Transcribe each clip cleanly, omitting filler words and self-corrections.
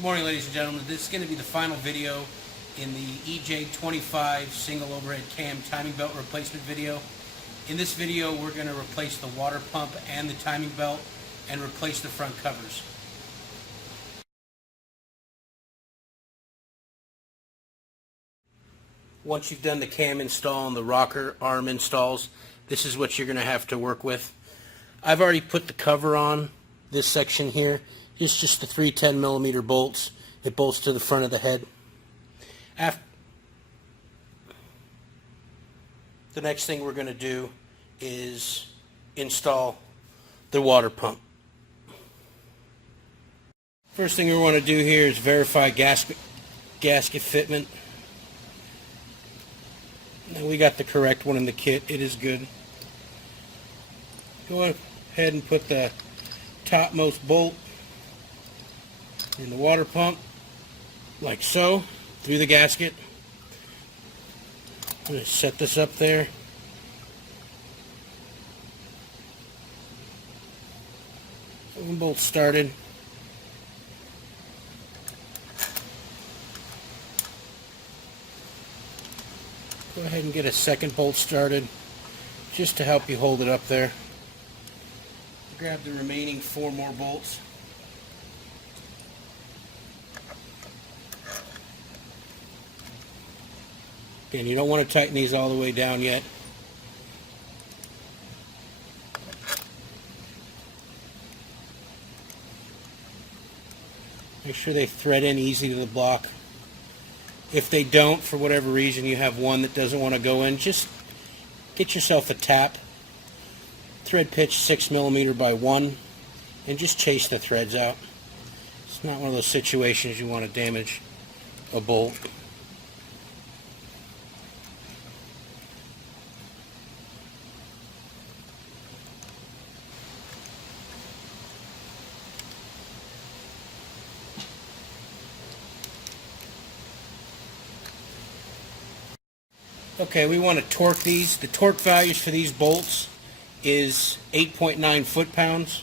Good morning, ladies and gentlemen. This is going to be the final video in the EJ25 single overhead cam timing belt replacement video. In this video, we're going to replace the water pump and the timing belt and replace the front covers. Once you've done the cam install and the rocker arm installs, this is what you're going to have to work with. I've already put the cover on this section here. It's just the 3 10mm bolts. It bolts to the front of the head. The next thing we're going to do is install the water pump. First thing we want to do here is verify gasket fitment. Now we got the correct one in the kit. It is good. Go ahead and put the topmost bolt in the water pump, like so, through the gasket. I'm going to set this up there. One bolt started. Go ahead and get a second bolt started, just to help you hold it up there. Grab the remaining 4 more bolts. Again, you don't want to tighten these all the way down yet. Make sure they thread in easy to the block. If they don't, for whatever reason, you have one that doesn't want to go in, just get yourself a tap. Thread pitch 6mm by 1, and just chase the threads out. It's not one of those situations you want to damage a bolt. Okay, we want to torque these. The torque values for these bolts is 8.9 foot-pounds.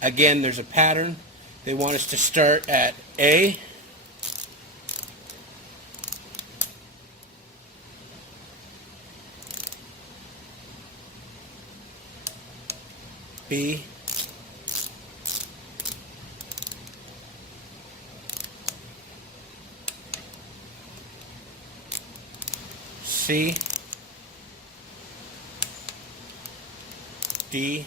Again, there's a pattern. They want us to start at A, B, C, D,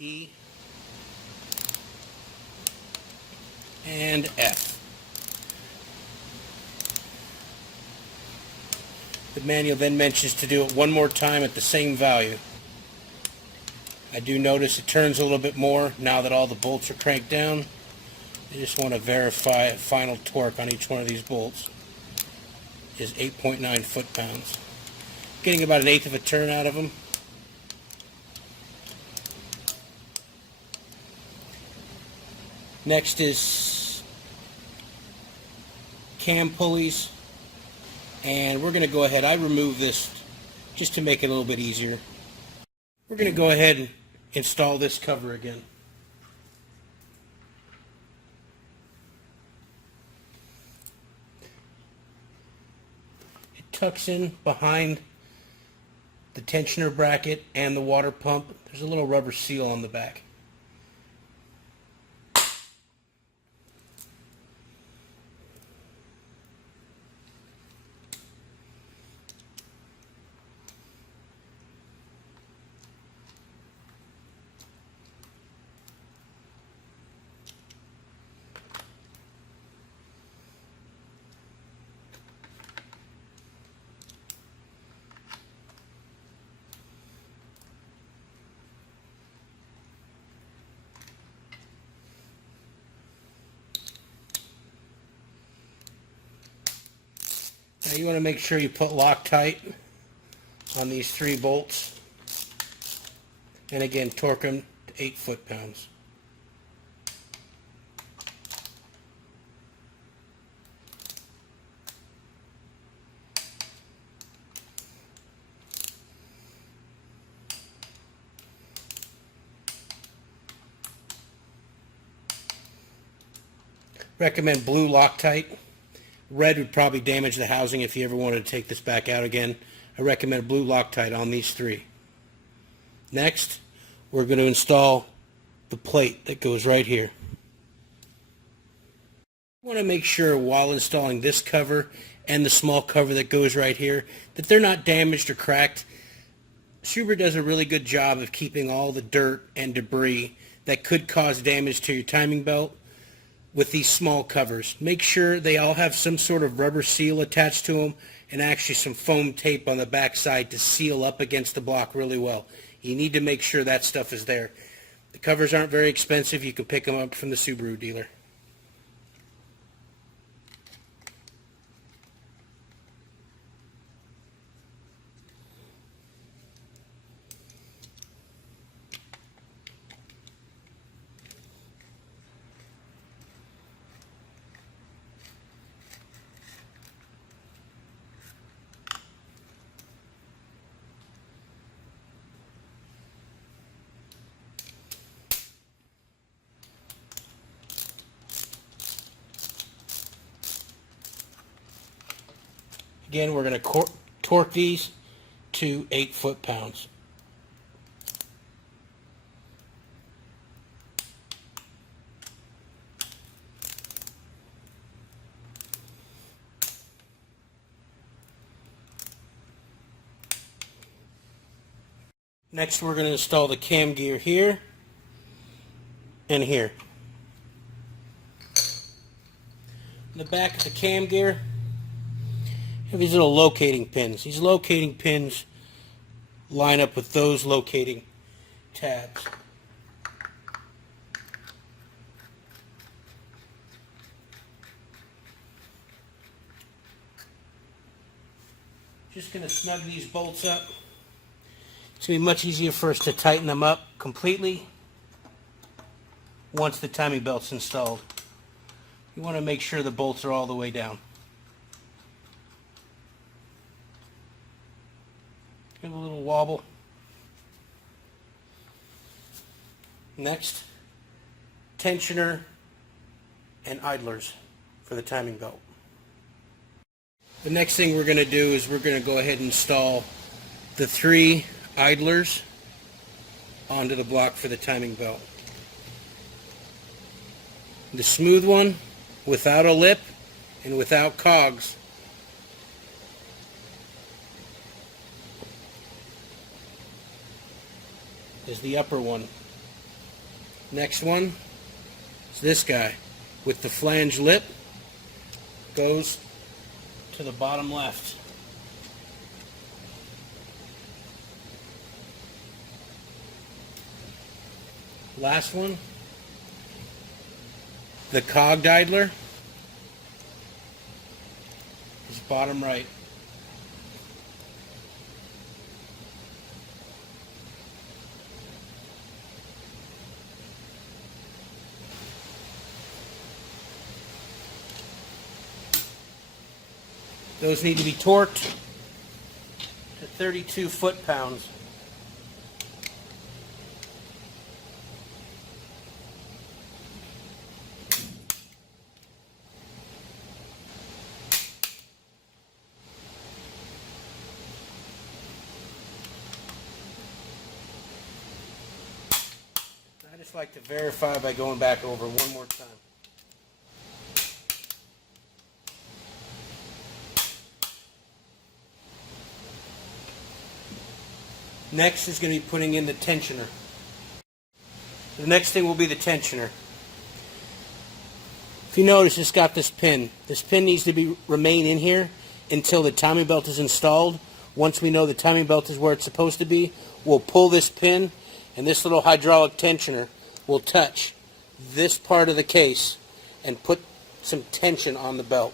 E, and F. The manual then mentions to do it one more time at the same value. I do notice it turns a little bit more now that all the bolts are cranked down. I just want to verify final torque on each one of these bolts is 8.9 foot-pounds. Getting about 1/8 of a turn out of them. Next is cam pulleys, and we're going to go ahead. I remove this just to make it a little bit easier. We're going to go ahead and install this cover again. Tucks in behind the tensioner bracket and the water pump. There's a little rubber seal on the back. Now you want to make sure you put Loctite on these 3 bolts, and again torque them to 8 foot-pounds. Recommend blue Loctite. Red would probably damage the housing if you ever wanted to take this back out again. I recommend blue Loctite on these three. Next, we're going to install the plate that goes right here. You want to make sure while installing this cover and the small cover that goes right here that they're not damaged or cracked. Subaru does a really good job of keeping all the dirt and debris that could cause damage to your timing belt with these small covers. Make sure they all have some sort of rubber seal attached to them and actually some foam tape on the back side to seal up against the block really well. You need to make sure that stuff is there. The covers aren't very expensive. You can pick them up from the Subaru dealer. Again, we're going to torque these to 8 foot-pounds. Next, we're going to install the cam gear here and here. In the back of the cam gear, have these little locating pins. These locating pins line up with those locating tabs. Just going to snug these bolts up. It's going to be much easier for us to tighten them up completely once the timing belt's installed. You want to make sure the bolts are all the way down. Give a little wobble. Next, tensioner and idlers for the timing belt. The next thing we're going to do is we're going to go ahead and install the 3 idlers onto the block for the timing belt. The smooth one without a lip and without cogs. Is the upper one. Next one is this guy with the flange lip, goes to the bottom left. Last one, the cogged idler is bottom right. Those need to be torqued to 32 foot-pounds. I just like to verify by going back over one more time. Next is going to be putting in the tensioner. The next thing will be the tensioner. If you notice, it's got this pin. This pin needs to remain in here until the timing belt is installed. Once we know the timing belt is where it's supposed to be, we'll pull this pin, and this little hydraulic tensioner will touch this part of the case and put some tension on the belt.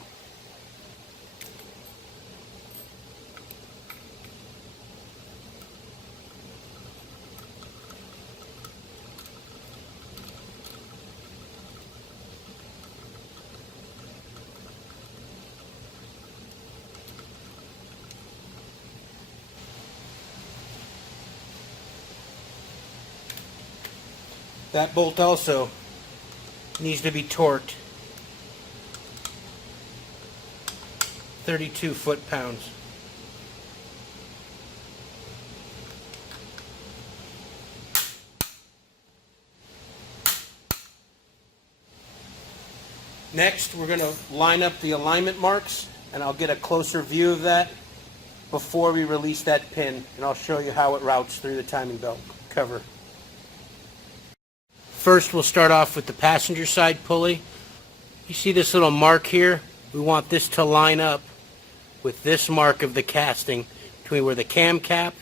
That bolt also needs to be torqued 32 foot-pounds. Next, we're going to line up the alignment marks, and I'll get a closer view of that before we release that pin, and I'll show you how it routes through the timing belt cover. First, we'll start off with the passenger side pulley. You see this little mark here? We want this to line up with this mark of the casting between where the cam cap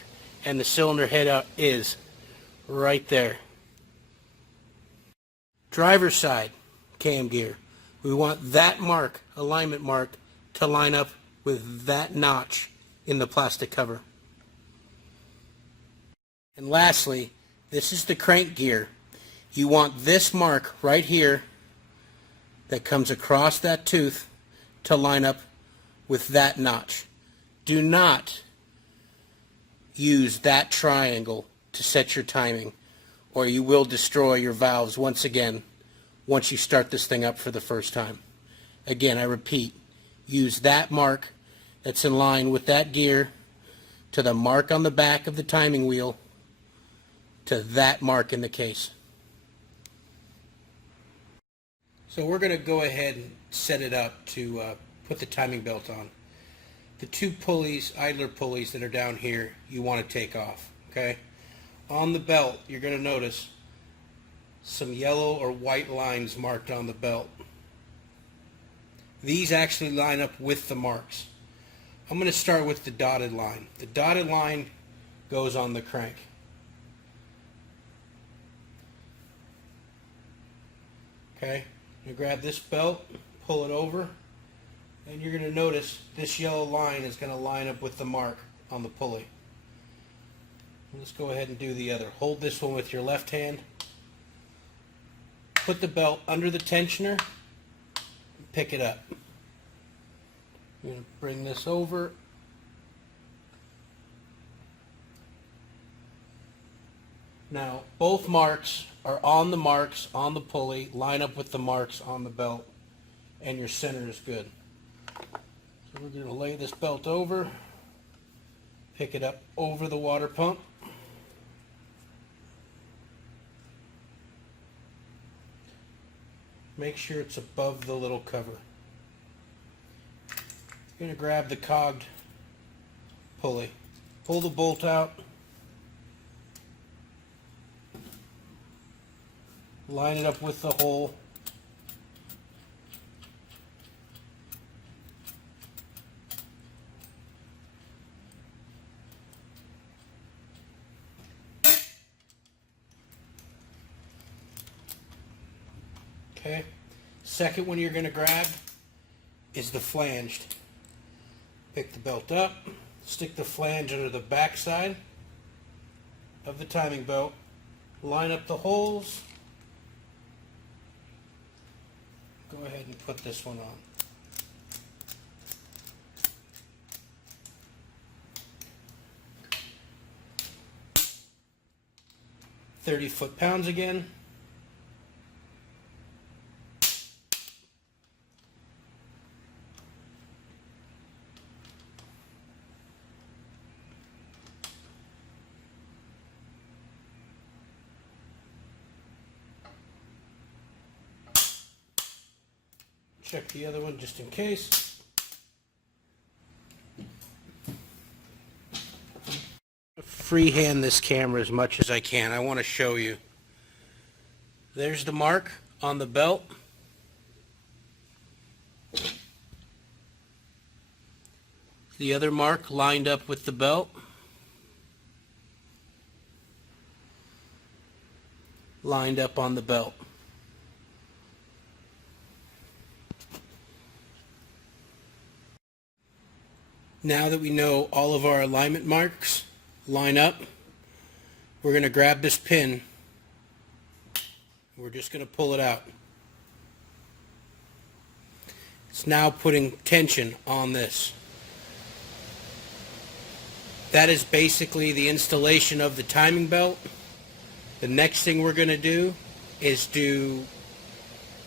and the cylinder head is, right there. Driver's side cam gear. We want that mark, alignment mark, to line up with that notch in the plastic cover. And lastly, this is the crank gear. You want this mark right here that comes across that tooth to line up with that notch. Do not use that triangle to set your timing, or you will destroy your valves once again once you start this thing up for the first time. Again, I repeat, use that mark that's in line with that gear to the mark on the back of the timing wheel to that mark in the case. So we're going to go ahead and set it up to put the timing belt on. The two pulleys, idler pulleys that are down here, you want to take off. Okay? On the belt, you're going to notice some yellow or white lines marked on the belt. These actually line up with the marks. I'm going to start with the dotted line. The dotted line goes on the crank. Okay? You grab this belt, pull it over, and you're going to notice this yellow line is going to line up with the mark on the pulley. Let's go ahead and do the other. Hold this one with your left hand. Put the belt under the tensioner and pick it up. You're going to bring this over. Now, both marks are on the marks on the pulley, line up with the marks on the belt, and your center is good. So we're going to lay this belt over, pick it up over the water pump. Make sure it's above the little cover. You're going to grab the cogged pulley. Pull the bolt out. Line it up with the hole. Okay. Second one you're going to grab is the flanged. Pick the belt up, stick the flange under the back side of the timing belt, line up the holes. Go ahead and put this one on. .30 foot-pounds again. Check the other one just in case. Freehand this camera as much as I can. I want to show you. There's the mark on the belt. The other mark lined up with the belt. Lined up on the belt. Now that we know all of our alignment marks line up, we're going to grab this pin. We're just going to pull it out. It's now putting tension on this. That is basically the installation of the timing belt. The next thing we're going to do is do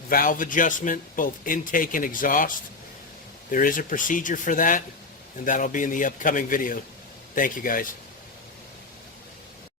valve adjustment, both intake and exhaust. There is a procedure for that, and that'll be in the upcoming video. Thank you, guys.